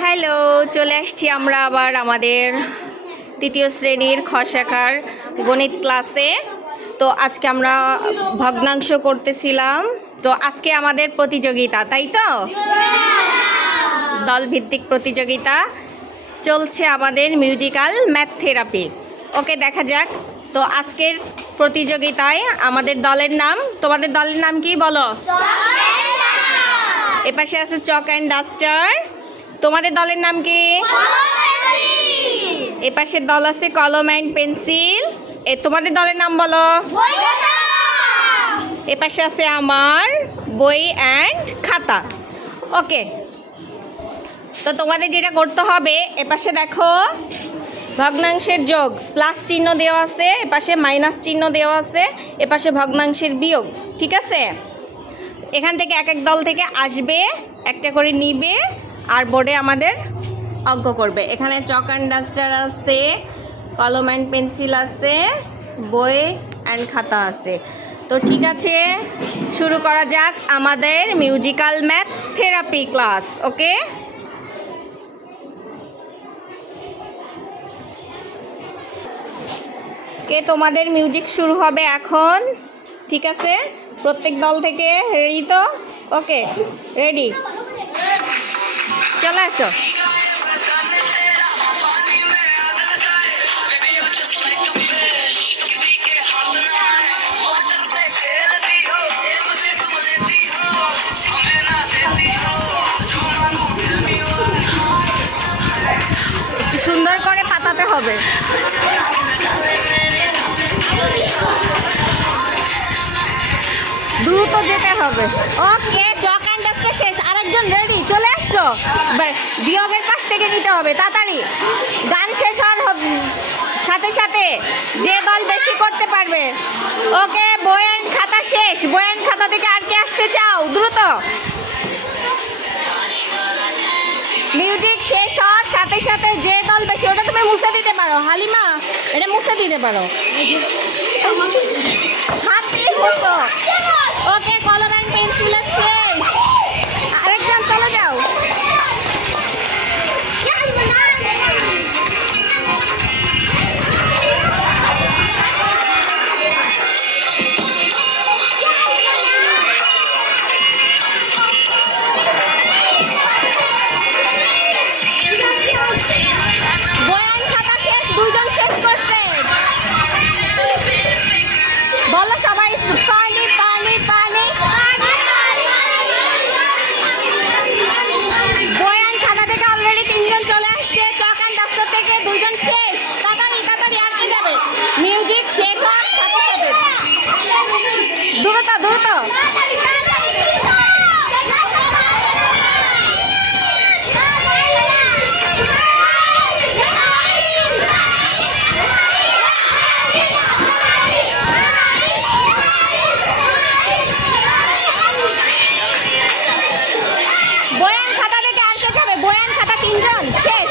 Hello, চলে আসছি আমরা আবার আমাদের তৃতীয় শ্রেণীর খ শাখার গণিত ক্লাসে। তো আজকে আমরা ভগ্নাংশ করতেছিলাম। তো আজকে আমাদের প্রতিযোগিতা, তাই তো? দলভিত্তিক প্রতিযোগিতা চলছে আমাদের মিউজিক্যাল ম্যাথ থেরাপি। ওকে, দেখা যাক। তো আজকের প্রতিযোগিতায় আমাদের দলের নাম, তোমাদের দলের নাম কি বলো? এপাশে আছে চক অ্যান্ড ডাস্টার। তোমাদের দলের নাম কি? এপাশের দল আছে কলম অ্যান্ড পেন্সিল। তোমাদের দলের নাম বলো। এপাশে আছে আমার বই অ্যান্ড খাতা। ওকে, তো তোমাদের যেটা করতে হবে, এপাশে দেখো ভগ্নাংশের যোগ প্লাস চিহ্ন দেওয়া আছে, এপাশে মাইনাস চিহ্ন দেওয়া আছে, এপাশে ভগ্নাংশের বিয়োগ। ঠিক আছে, এখান থেকে এক এক দল থেকে আসবে, একটা করে নিবে আর বোর্ডে আমাদের অঙ্ক করবে। এখানে চক অ্যান্ড ডাস্টার আছে, কলম অ্যান্ড পেন্সিল আছে, বই অ্যান্ড খাতা আছে। তো ঠিক আছে, শুরু করা যাক আমাদের মিউজিক্যাল ম্যাথ থেরাপি ক্লাস। ওকে, তোমাদের মিউজিক শুরু হবে এখন। ঠিক আছে, প্রত্যেক দল থেকে রেডি তো? ওকে, রেডি, চলে আসো। সুন্দর করে পাতাতে হবে। দ্রুত যেতে হবে। ওকে, চক অ্যান্ড ডাস্টার শেষ। আরেকজন রেডি, চলে আসছো। বিয়োগের পাশ থেকে নিতে হবে তাড়াতাড়ি। গান শেষ হওয়ার সাথে সাথে যে দল বেশি করতে পারবে। ওকে, বই অ্যান্ড খাতা শেষ। বই অ্যান্ড খাতা থেকে আর কে আসতে চাও? দ্রুত। মিউজিক শেষ হওয়ার সাথে সাথে যে দল বেশি, ওটা তুমি মুছে দিতে পারো। হালিমা, এটা মুছে দিতে পারো। হাত দিয়ে মুছো। ওকে, কলম অ্যান্ড পেন্সিলের শেষ। আরেকজন চলে যাও। বয়ান খাতা শেষ, দুইজন শেষ করছে। বলো সবাই, পানি পানি পানি। বয়ান খাতা থেকে অলরেডি তিনজন চলে আসছে। চক অ্যান্ড ডাস্টার থেকে দুইজন শেষ। তাড়াতাড়ি তাড়াতাড়ি আসতে যাবে। মিউজিক শেষ হওয়ার সাথে সাথে দ্রুত দ্রুত। বয়ান খাতা থেকে আর কে যাবে? বয়ান খাতা তিনজন শেষ।